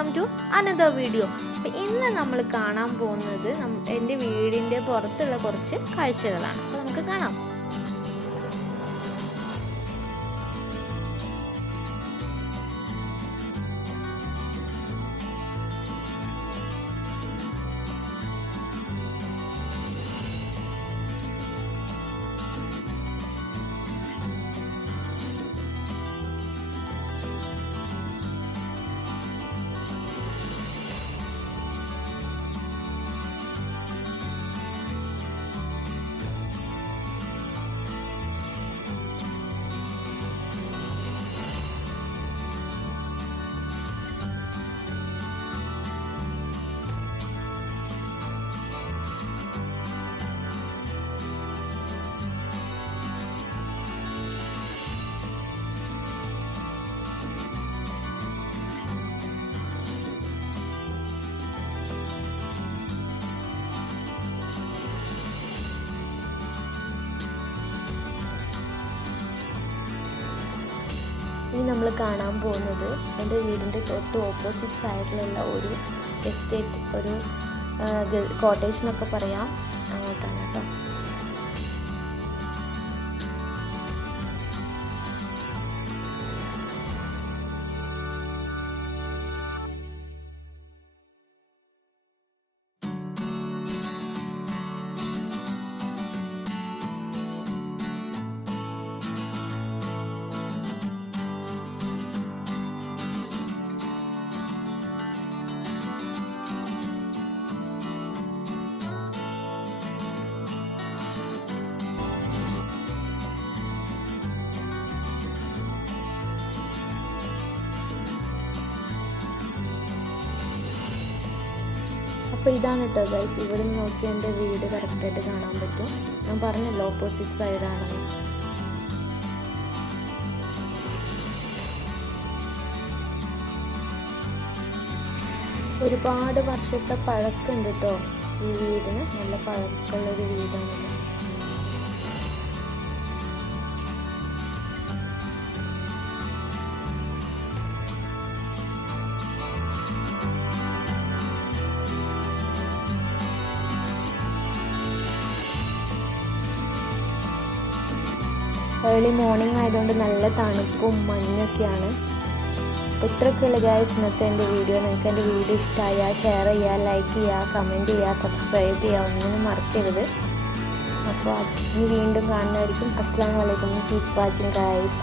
Welcome to another video. അപ്പോൾ ഇന്ന് നമ്മൾ കാണാൻ പോകുന്നത് എൻ്റെ വീടിൻ്റെ പുറത്തുള്ള കുറച്ച് കാഴ്ചകളാണ്. അപ്പോൾ നമുക്ക് കാണാം. ഇനി നമ്മൾ കാണാൻ പോകുന്നത് എൻ്റെ വീടിൻ്റെ തൊട്ട് ഓപ്പോസിറ്റ് സൈഡിലുള്ള ഒരു എസ്റ്റേറ്റ്, ഒരു കോട്ടേജ് എന്നൊക്കെ പറയാം, അങ്ങോട്ടാണ് കേട്ടോ. അപ്പോൾ ഇതാണ് കേട്ടോ ഗൈസ്, ഇവിടെ നിന്ന് നോക്കിയാൽ എൻ്റെ വീട് കറക്റ്റായിട്ട് കാണാൻ പറ്റും. ഞാൻ പറഞ്ഞല്ലോ ഓപ്പോസിറ്റ് സൈഡാണെന്ന്. ഒരുപാട് വർഷത്തെ പഴക്കമുണ്ട് കേട്ടോ ഈ വീടിന്, നല്ല പഴക്കമുള്ളൊരു വീടാണ്. ഏർലി മോർണിംഗ് ആയതുകൊണ്ട് നല്ല തണുപ്പും മഞ്ഞൊക്കെയാണ്. അപ്പോൾ ഇത്രയൊക്കെയുള്ള ഗൈസ് ഇന്നത്തെ എൻ്റെ വീഡിയോ. നിങ്ങൾക്ക് എൻ്റെ വീഡിയോ ഇഷ്ടമായാൽ ഷെയർ ചെയ്യുക, ലൈക്ക് ചെയ്യുക, കമൻറ്റ് ചെയ്യുക, സബ്സ്ക്രൈബ് ചെയ്യുക, ഒന്നിനും മറക്കരുത്. അപ്പോൾ ഇനി വീണ്ടും കാണുന്നതായിരിക്കും. അസ്സലാമു അലൈക്കും. Keep watching guys.